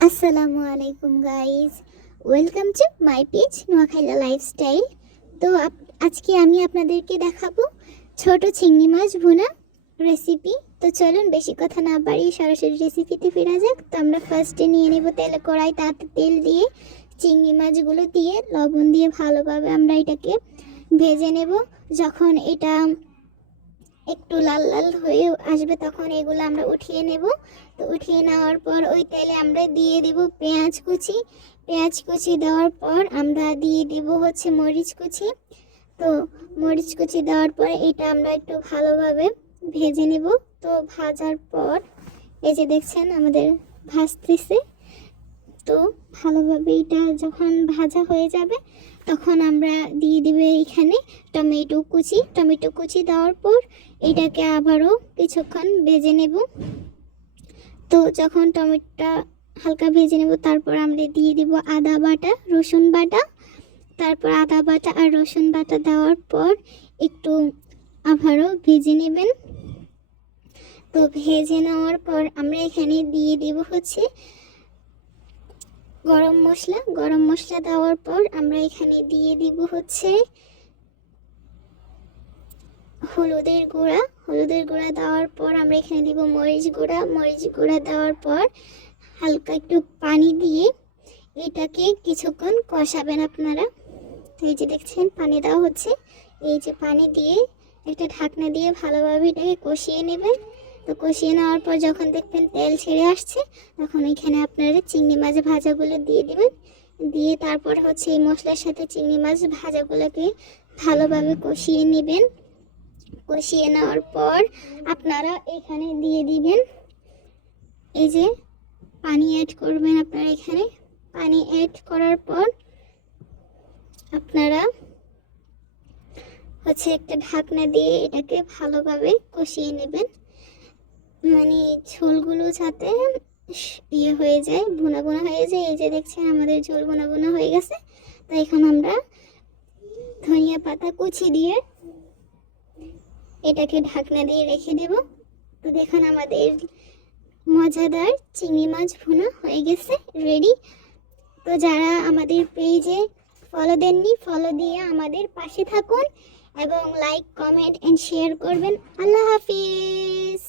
আসসালামু আলাইকুম guys, welcome to my page Noakhaila lifestyle. তো আজকে আমি আপনাদেরকে দেখাবো ছোট চিংড়ি মাছ ভুনা রেসিপি। তো চলুন বেশি কথা না বাড়িয়ে সরাসরি রেসিপিতে ফেরা যাক। তো আমরা ফার্স্টে নিয়ে নেব তেলে কড়াই, তাতে তেল দিয়ে চিংড়ি মাছগুলো দিয়ে লবণ দিয়ে ভালোভাবে আমরা এটাকে ভেজে নেব। যখন এটা একটু লাল লাল হয়ে আসবে তখন এগুলো আমরা উঠিয়ে নেব। তো উঠিয়ে নেওয়ার পর ওই তেলে আমরা দিয়ে দিব পেঁয়াজ কুচি দেওয়ার পর আমরা দিয়ে দিব মরিচ কুচি। তো মরিচ কুচি দেওয়ার পর এটা আমরা একটু ভালোভাবে ভেজে নেব। তো ভাজার পর এই যে দেখছেন আমাদের ভাজতেছে। তো ভালোভাবে এটা যখন ভাজা হয়ে যাবে তখন আমরা দিয়ে দিবে এখানে টমেটো কুচি দেওয়ার পর এটাকে আবারও কিছুক্ষণ ভেজে নেব। তো যখন টমেটোটা হালকা ভেজে নেব তারপর আমরা দিয়ে দিব আদা বাটা, রসুন বাটা। তারপর আদা বাটা আর রসুন বাটা দেওয়ার পর একটু আবারও ভেজে নেবেন। তো ভেজে নেওয়ার পর আমরা এখানে দিয়ে দিব গরম মশলা দেওয়ার পর আমরা এখানে দিয়ে দিব হলুদের গুঁড়া দেওয়ার পর আমরা এখানে দিব মরিচ গুঁড়া দেওয়ার পর হালকা একটু পানি দিয়ে এটাকে কিছুক্ষণ কষাবেন আপনারা। তো এই যে দেখছেন পানি দেওয়া হচ্ছে, এই যে পানি দিয়ে একটা ঢাকনা দিয়ে ভালোভাবে এটাকে কষিয়ে নেবেন। তো কষিয়ে নেওয়ার পর যখন দেখবেন তেল ছেড়ে আসছে তখন এখানে আপনারা চিংড়ি মাছ ভাজাগুলো দিয়ে দিবেন। দিয়ে তারপর এই মশলার সাথে চিংড়ি মাছ ভাজাগুলোকে ভালোভাবে কষিয়ে নেবেন। কষিয়ে নেওয়ার পর আপনারা এখানে দিয়ে দিবেন এই যে পানি অ্যাড করবেন। আপনারা এখানে পানি অ্যাড করার পর আপনারা একটা ঢাকনা দিয়ে এটাকে ভালোভাবে কষিয়ে নেবেন, মানে ঝোলগুলো যাতে হয়ে যায়, ভুনা হয়ে যায়। এই যে দেখছেন আমাদের ঝোল ভুনা হয়ে গেছে। তো এখন আমরা ধনিয়া পাতা কুচি দিয়ে এটাকে ঢাকনা দিয়ে রেখে দেব। তো দেখুন আমাদের মজাদার চিংড়ি মাছ ভুনা হয়ে গেছে, রেডি। তো যারা আমাদের পেজে ফলো দেননি, ফলো দিয়ে আমাদের পাশে থাকুন এবং লাইক, কমেন্ট এন্ড শেয়ার করবেন। আল্লাহ হাফিজ।